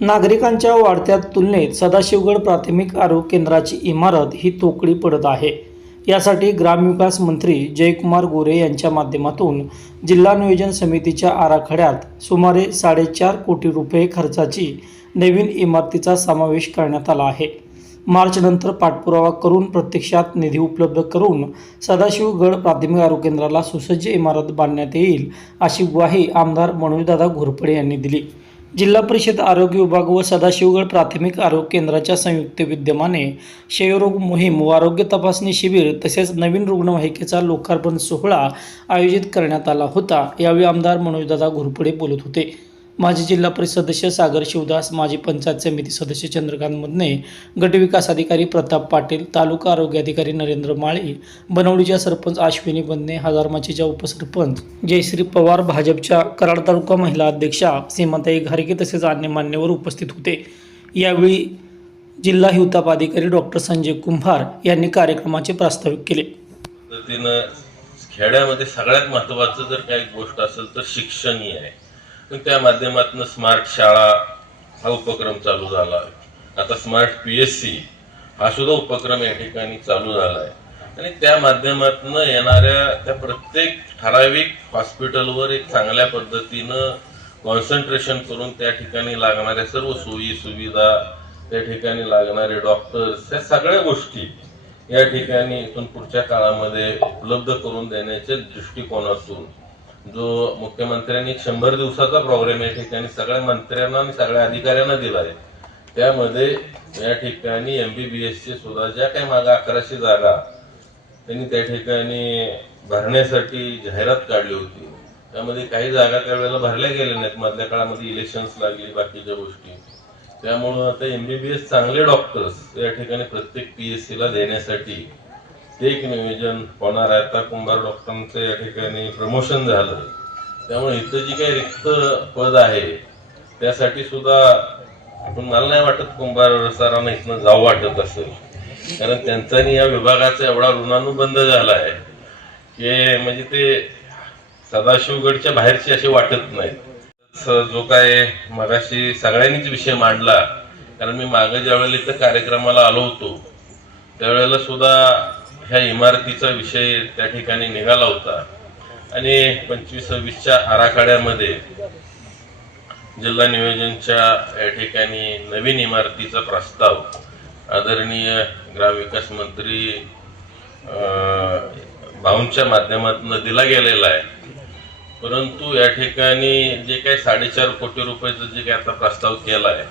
नागरिकांच्या वाढत्या तुलनेत सदाशिवगड प्राथमिक आरोग्य केंद्राची इमारत ही तोकडी पडत आहे. यासाठी ग्रामविकास मंत्री जयकुमार गोरे यांच्या माध्यमातून जिल्हा नियोजन समितीच्या आराखड्यात सुमारे साडेचार कोटी रुपये खर्चाची नवीन इमारतीचा समावेश करण्यात आला आहे. मार्चनंतर पाठपुरावा करून प्रत्यक्षात निधी उपलब्ध करून सदाशिवगड प्राथमिक आरोग्य केंद्राला सुसज्ज इमारत बांधण्यात येईल अशी ग्वाही आमदार मनोजदादा घोरपडे यांनी दिली. जिल्हा परिषद आरोग्य विभाग व सदाशिवगड प्राथमिक आरोग्य केंद्राच्या संयुक्त विद्यमाने क्षयरोग मोहीम व आरोग्य तपासणी शिबिर तसेच नवीन रुग्णवाहिकेचा लोकार्पण सोहळा आयोजित करण्यात आला होता. यावेळी आमदार मनोजदादा घोरपडे बोलत होते. माजी जिल्हा परिषद सदस्य सागर शिवदास माजी पंचायत समिती सदस्य चंद्रकांत मुदने गटविकास अधिकारी प्रताप पाटील तालुका आरोग्य अधिकारी नरेंद्र माळी बनवडीच्या सरपंच अश्विनी बंदने हजारमाचीच्या उपसरपंच जयश्री पवार भाजपच्या कराड तालुका महिला अध्यक्षा सीमाताई घारगे तसेच अन्य मान्यवर उपस्थित होते. यावेळी जिल्हा हिवताप अधिकारी डॉक्टर संजय कुंभार यांनी कार्यक्रमाचे प्रास्ताविक केले. खेड्यामध्ये सगळ्यात महत्त्वाचं जर काही गोष्ट असेल तर शिक्षणीय आहे. पण त्या माध्यमातून स्मार्ट शाळा हा उपक्रम चालू झाला आहे. आता स्मार्ट पी एस सी हा सुद्धा उपक्रम या ठिकाणी चालू झाला आहे. आणि त्या माध्यमातून येणाऱ्या त्या प्रत्येक ठराविक हॉस्पिटलवर एक चांगल्या पद्धतीनं कॉन्सन्ट्रेशन करून त्या ठिकाणी लागणाऱ्या सर्व सोयी सुविधा त्या ठिकाणी लागणारे डॉक्टर्स या सगळ्या गोष्टी या ठिकाणी इथून पुढच्या काळामध्ये उपलब्ध करून देण्याच्या दृष्टिकोनातून जो मुख्यमंत्र्यांनी एक शंभर दिवसाचा प्रोग्राम या ठिकाणी सगळ्या मंत्र्यांना आणि सगळ्या अधिकाऱ्यांना दिला आहे त्यामध्ये या ठिकाणी एमबीबीएस चे सुद्धा ज्या काही मागा अकराशे जागा त्यांनी त्या ठिकाणी भरण्यासाठी जाहिरात काढली होती. त्यामध्ये काही जागा त्यावेळेला भरल्या गेल्या नाहीत. मधल्या काळामध्ये इलेक्शन्स लागली बाकीच्या गोष्टी. त्यामुळं आता एमबीबीएस चांगले डॉक्टर्स या ठिकाणी प्रत्येक पीएससी ला देण्यासाठी एक नियोजन होणार आहे. आता कुंभार डॉक्टरांचं या ठिकाणी प्रमोशन झालं. त्यामुळे इथं जी काही रिक्त पद आहे त्यासाठी सुद्धा आपण मला नाही वाटत कुंभार सरांना इथनं जाऊ वाटत असेल. कारण त्यांचा या विभागाचा एवढा ऋणानुबंध झाला आहे की म्हणजे ते सदाशिवगडच्या बाहेरचे असे वाटत नाहीत. जो काय मगाशी सगळ्यांनीच विषय मांडला कारण मी मागं ज्यावेळेला इथं कार्यक्रमाला आलो होतो त्यावेळेला सुद्धा ह्या इमारतीचा विषय त्या ठिकाणी निघाला होता. आणि पंचवीस सव्वीसच्या आराखड्यामध्ये जिल्हा नियोजनच्या या ठिकाणी नवीन इमारतीचा प्रस्ताव आदरणीय ग्रामविकास मंत्री भाऊंच्या माध्यमातून दिला गेलेला आहे. परंतु या ठिकाणी जे काही साडेचार कोटी रुपयाचा जे काही आता प्रस्ताव केला आहे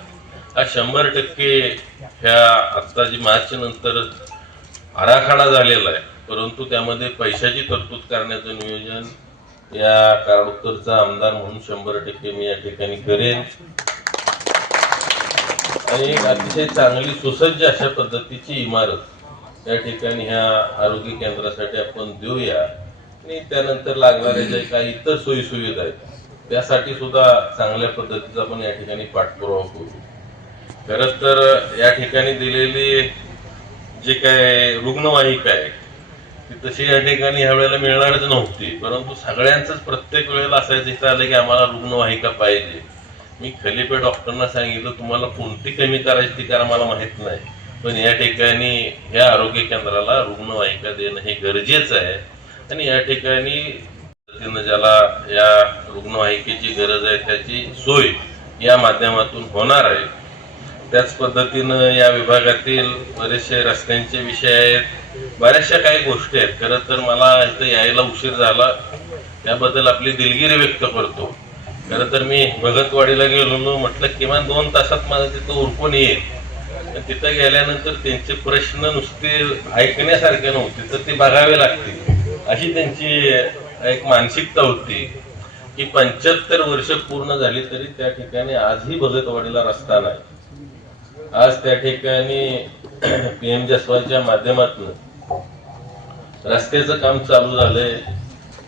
हा शंभर टक्के ह्या आता जी मार्च नंतर आराखडा झालेला आहे. परंतु त्यामध्ये पैशाची तरतूद करण्याचं नियोजन या काळोत्तरचा आमदार म्हणून शंभर टक्के मी या ठिकाणी करेन. आणि एक अतिशय चांगली सुसज्ज अशा पद्धतीची इमारत या ठिकाणी ह्या आरोग्य केंद्रासाठी आपण देऊया. आणि त्यानंतर लागणाऱ्या ज्या काही इतर सोयीसुविधा आहेत त्यासाठी सुद्धा चांगल्या पद्धतीचा आपण या ठिकाणी पाठपुरावा करू. खरंच तर या ठिकाणी दिलेली जे काय रुग्णवाहिका आहे ती तशी या ठिकाणी ह्या वेळेला मिळणारच नव्हती. परंतु सगळ्यांचंच प्रत्येक वेळेला असायचं इथं आलं की आम्हाला रुग्णवाहिका पाहिजे. मी खलिपे डॉक्टरना सांगितलं तुम्हाला कोणती कमी करायची ती करा मला माहीत नाही. पण या ठिकाणी या आरोग्य केंद्राला रुग्णवाहिका देणं हे गरजेचं आहे. आणि या ठिकाणी पद्धतीनं ज्याला या रुग्णवाहिकेची गरज आहे त्याची सोय या माध्यमातून होणार आहे. त्याच पद्धतीनं या विभागातील बरेचसे रस्त्यांचे विषय आहेत बऱ्याचशा काही गोष्टी आहेत. खरं तर मला इथं यायला उशीर झाला त्याबद्दल आपली दिलगिरी व्यक्त करतो. खरं तर मी भगतवाडीला गेलो म्हटलं किमान दोन तासात मला तिथं उरकून येईल. तिथं गेल्यानंतर त्यांचे प्रश्न नुसते ऐकण्यासारखे नव्हते तर ते बघावे लागतील. अशी त्यांची एक मानसिकता होती की पंच्याहत्तर वर्ष पूर्ण झाली तरी त्या ठिकाणी आजही भगतवाडीला रस्ता नाही. आज त्या ठिकाणी पी एम जसवालच्या माध्यमातून रस्त्याचं काम चालू झालंय.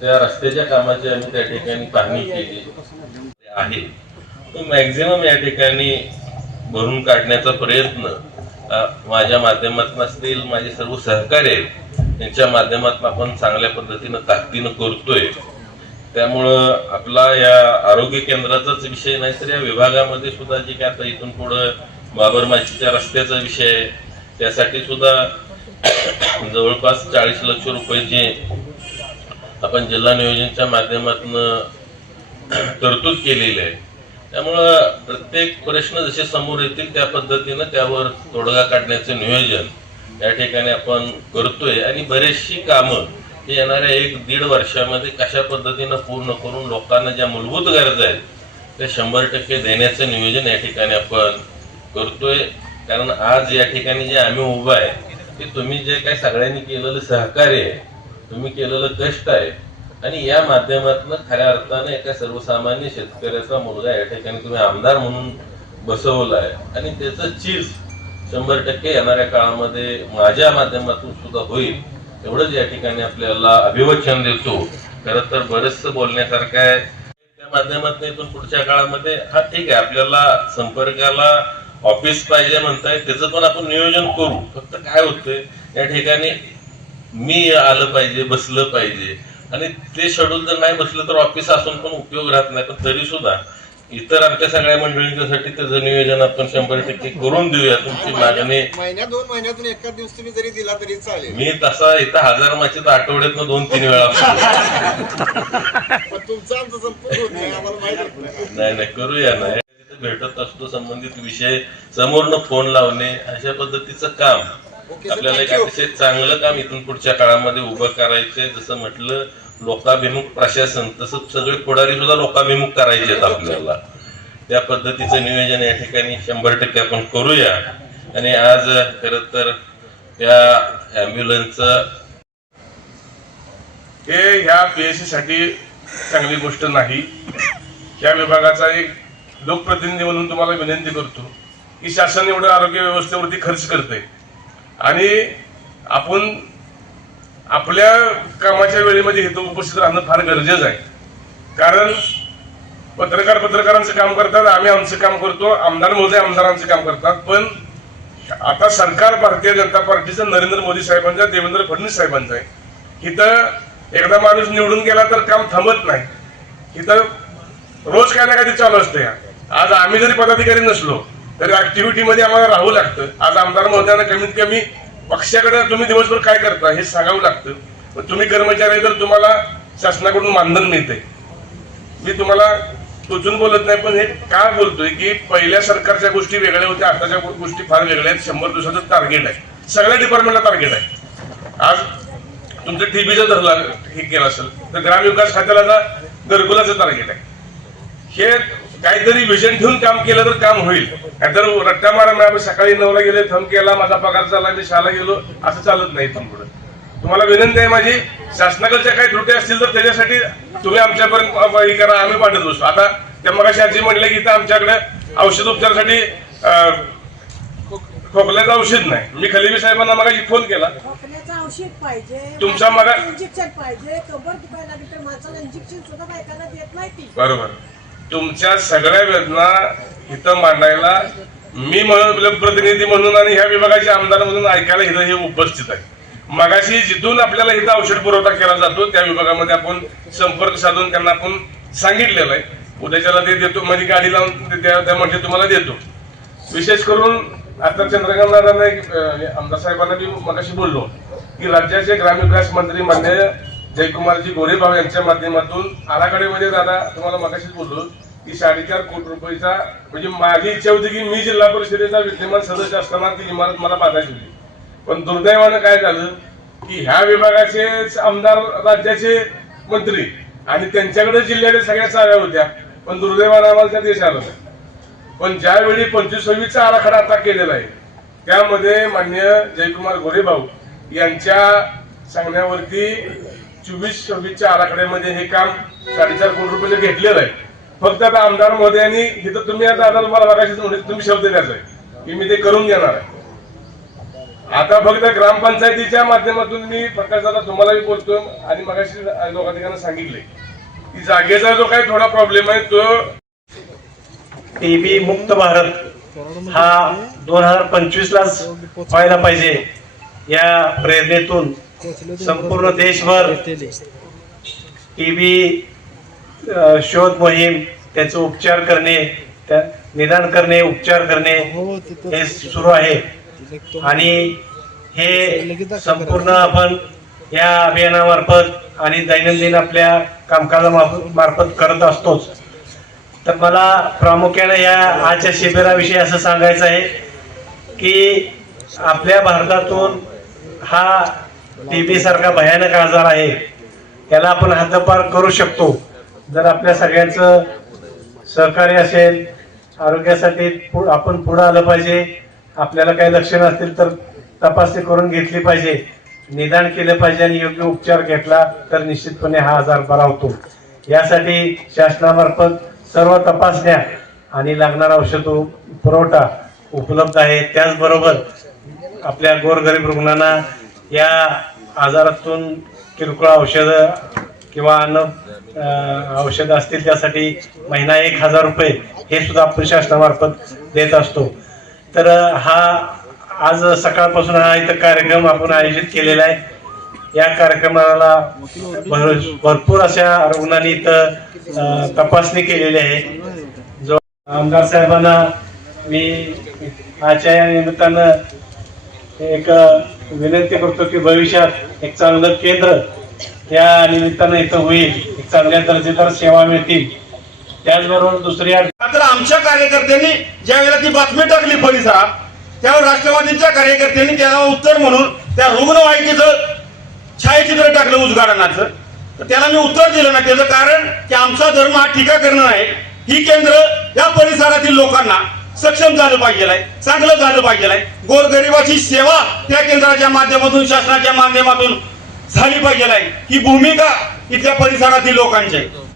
त्या रस्त्याच्या कामाची आम्ही त्या ठिकाणी पाहणी केली. आहे. तो मॅक्झिमम या ठिकाणी भरून काढण्याचा प्रयत्न माझ्या माध्यमातून असतील माझे सर्व सहकार्य आहेत त्यांच्या माध्यमातून आपण चांगल्या पद्धतीनं ताकदीनं करतोय. त्यामुळं आपला या आरोग्य केंद्राचाच विषय नाही तर या विभागामध्ये सुद्धा जे काय आता इथून पुढं बाबर माशीच्या रस्त्याचा विषय आहे. त्यासाठी सुद्धा जवळपास चाळीस लक्ष रुपयाचे आपण जिल्हा नियोजनच्या माध्यमातून तरतूद केलेली आहे. त्यामुळं प्रत्येक प्रश्न जसे समोर येतील त्या पद्धतीनं त्यावर तोडगा काढण्याचं नियोजन या ठिकाणी आपण करतोय. आणि बरेचशी कामं ही येणाऱ्या एक दीड वर्षामध्ये कशा पद्धतीनं पूर्ण करून लोकांना ज्या मूलभूत गरजा आहेत त्या शंभर टक्के देण्याचं नियोजन या ठिकाणी आपण करतोय. कारण आज या ठिकाणी जे आम्ही उभं आहे ते तुम्ही जे काही सगळ्यांनी केलेलं सहकार्य आहे तुम्ही केलेलं कष्ट आहे आणि या माध्यमातून खऱ्या अर्थानं एका सर्वसामान्य शेतकऱ्याचा मुलगा या ठिकाणी तुम्ही आमदार म्हणून बसवला आहे. आणि त्याचं चीज शंभर टक्के येणाऱ्या काळामध्ये माझ्या माध्यमातून सुद्धा होईल. एवढंच या ठिकाणी आपल्याला अभिवचन देतो. खरं तर बरंचसं बोलण्यासारखं आहे. त्या माध्यमातून इथून पुढच्या काळामध्ये हा ठीक आहे आपल्याला संपर्काला ऑफिस पाहिजे म्हणताय त्याचं पण आपण नियोजन करू. फक्त काय होतंय या ठिकाणी मी आलं पाहिजे बसलं पाहिजे. आणि ते शेड्यूल जर नाही बसलं तर ऑफिस असून पण उपयोग राहत नाही. पण तरी सुद्धा इतर आमच्या सगळ्या मंडळींच्यासाठी त्याचं नियोजन आपण शंभर टक्के करून देऊया. तुमची मागणी महिन्यात दोन महिन्यातून एका दिवस तुम्ही जरी दिला तरी चालेल. मी तसा इथं हजार माचित आठवड्यातनं दोन तीन वेळा नाही. नाही. नाही नाही करूया ना. तिथे भेटत असतो संबंधित विषय समोरनं फोन लावणे अशा पद्धतीचं काम. आपल्याला एक अतिशय चांगलं काम इथून पुढच्या काळामध्ये उभं करायचंय. जसं म्हटलं लोकाभिमुख प्रशासन तसं सगळे पुढारी सुद्धा लोकाभिमुख करायचे आहेत आपल्याला. त्या पद्धतीचं नियोजन या ठिकाणी शंभर टक्के आपण करूया. आणि आज खर तर त्या अँब्युलन्सचं हे ह्या पीएससी साठी चांगली गोष्ट नाही. या विभागाचा एक लोकप्रतिनिधी म्हणून तुम्हाला विनंती करतो की शासन एवढं आरोग्य व्यवस्थेवरती खर्च करते आणि आपण आपल्या कामाच्या वेळेमध्ये इथं उपस्थित राहणं फार गरजेचं आहे. कारण पत्रकार पत्रकारांचं काम करतात आम्ही आमचं काम करतो आमदार महोदय आमदारांचं काम करतात पण आता सरकार भारतीय जनता पार्टीचं नरेंद्र मोदी साहेबांचं देवेंद्र फडणवीस साहेबांचं आहे. इथं एकदा माणूस निवडून गेला तर काम थांबत नाही. इथं रोज काही ना काहीतरी चालू असतं या. आज आम्ही जरी पदाधिकारी नसलो तरी ऍक्टिव्हिटी मध्ये आम्हाला राहू लागतं. आज आमदार महोदयांना कमीत कमी पक्षाकडे तुम्ही दिवसभर काय करता हे सांगावं लागतं. तुम्ही कर्मचारी तर तुम्हाला शासनाकडून मानधन मिळते मी तुम्हाला टोचून बोलत नाही पण हे का बोलतोय की पहिल्या सरकारच्या गोष्टी वेगळ्या होत्या आताच्या गोष्टी फार वेगळ्या आहेत. शंभर दिवसाचं टार्गेट आहे. सगळ्या डिपार्टमेंटला टार्गेट आहे. आज तुमचं टीबीचं धरला हे केलं असेल तर ग्रामविकास खात्याला घरकुलाचं टार्गेट आहे. हे काहीतरी विजन ठेवून काम केलं तर काम होईल. नाहीतर रट्टा मारा मी सकाळी नऊला गेले थंब केला माझा पगार चालला मी शाळा गेलो असं चालत नाही पुढे. तुम्हाला विनंती आहे माझी शासनाकडच्या काही त्रुटी असतील तर त्याच्यासाठी तुम्ही आमच्यापर्यंत हे करा आम्ही पाठवत. बसतो आता त्या मग आजी म्हणले की इथं आमच्याकडे औषध उपचारासाठी खोकल्याचं औषध नाही. मी खलिबी साहेबांना मग फोन केला. औषध पाहिजे तुमच्या मगा- इंजेक्शन पाहिजे कबर दुखायला लागली तर माणसाला इंजेक्शन सुद्धा बायकांना देत नाही ती. बरोबर. तुमच्या सगळ्या वेदना इथं मांडायला मी म्हणून म्हणून आणि ह्या विभागाचे आमदार म्हणून ऐकायला इथं हे उपस्थित आहे. मगाशी जिथून आपल्याला इथं औषध पुरवठा केला जातो त्या विभागामध्ये आपण संपर्क साधून त्यांना आपण सांगितलेलं आहे. उद्याच्याला ते देतो माझी गाडी लावून ते- त्या त्या म्हणजे तुम्हाला देतो. विशेष करून आता चंद्रकांत दादांना एक आमदार साहेबांना मी मगाशी बोललो की राज्याचे ग्रामविकास मंत्री मान्य जयकुमारजी गोरेबाव यांच्या माध्यमातून आराखड्यामध्ये दादा तुम्हाला मगाशीच बोललो की साडेचार कोटी रुपयाचा म्हणजे माझी इच्छा होती की मी जिल्हा परिषदेचा विद्यमान सदस्य असताना ती इमारत मला बांधायची होती. पण दुर्दैवानं काय झालं की ह्या विभागाचे आमदार राज्याचे मंत्री आणि त्यांच्याकडे जिल्ह्याच्या सगळ्या चाव्या होत्या पण दुर्दैवानं आम्हाला त्या देश आलं नाही. पण ज्यावेळी पंचवीस सव्वीसचा आराखडा आता केलेला आहे त्यामध्ये मान्य जयकुमार गोरेभाऊ यांच्या सांगण्यावरती चोवीस सव्वीसच्या आराखड्यामध्ये हे काम साडेचार कोटी रुपये घेतलेलं आहे फक्त आता आमदार महोदयांनी इथं तुम्ही आता आता तुम्हाला बघायचं म्हणजे तुम्ही शब्द द्यायचा आहे की मी ते करून घेणार आहे. आता फक्त ग्रामपंचायतीच्या माध्यमातून मी प्रकाश दादा तुम्हालाही बोलतो आणि मगाशी लोकांना सांगितले की जागेचा जो काही थोडा प्रॉब्लेम आहे तो टीबी मुक्त भारत हा दोन हजार पंचवीस लाच व्हायला पाहिजे या प्रेरणेतून संपूर्ण देशभर टीबी शोध मोहीम त्याचे उपचार करणे त्या निदान करणे उपचार करणे हे सुरू आहे. आणि हे संपूर्ण आपण या अभियानामार्फत आणि दैनंदिन आपल्या कामकाजामार्फत करत असतोच. तर मला प्रामुख्याने या आजच्या शिबिराविषयी असं सांगायचं आहे की आपल्या भारतातून हा टीबी सारखा भयानक आजार आहे. त्याला आपण हद्दपार करू शकतो. जर आपल्या सगळ्यांचं सहकार्य असेल आरोग्यासाठी पु- आपण पुढे आलं पाहिजे आपल्याला काही लक्षणं असतील तर तपासणी करून घेतली पाहिजे. निदान केलं पाहिजे आणि योग्य उपचार घेतला तर निश्चितपणे हा आजार बरा होतो. यासाठी शासनामार्फत सर्व तपासण्या आणि लागणारा औषध पुरवठा उपलब्ध आहे त्याचबरोबर आपल्या गोरगरीब रुग्णांना या आजारातून किरकोळ औषधं किंवा अन्न औषधं असतील त्यासाठी महिना एक हजार रुपये हे सुद्धा आपण शासनामार्फत देत असतो. तर हा आज सकाळपासून हा इथं कार्यक्रम आपण आयोजित केलेला आहे. या कार्यक्रमाला भर- भरपूर अशा रुग्णांनी इथं तपासणी केलेली आहे. जो आमदार साहेबांना मी आजच्या या निमित्तानं एक विनंती करतो की भविष्यात एक चांगलं केंद्र या निमित्तानं इथं होईल. एक चांगल्या दर्जेदार सेवा मिळतील. त्याचबरोबर दुसरी तर आमच्या कार्यकर्त्यांनी ज्या वेळेला ती बातमी टाकली परिसरात त्यावर राष्ट्रवादीच्या कार्यकर्त्यांनी त्याला उत्तर म्हणून त्या रुग्णवाहिकेचं छायाचित्र टाकलं उद्घाटनाचं. तर त्याला मी उत्तर दिलं ना त्याचं कारण की आमचा धर्म हा टीका करणं आहे. ही केंद्र या परिसरातील लोकांना सक्षम झालं पाहिजे चांगलं झालं पाहिजे आहे गोरगरिबाची सेवा त्या केंद्राच्या माध्यमातून शासनाच्या माध्यमातून झाली पाहिजे ही भूमिका इथल्या परिसरातील लोकांची आहे.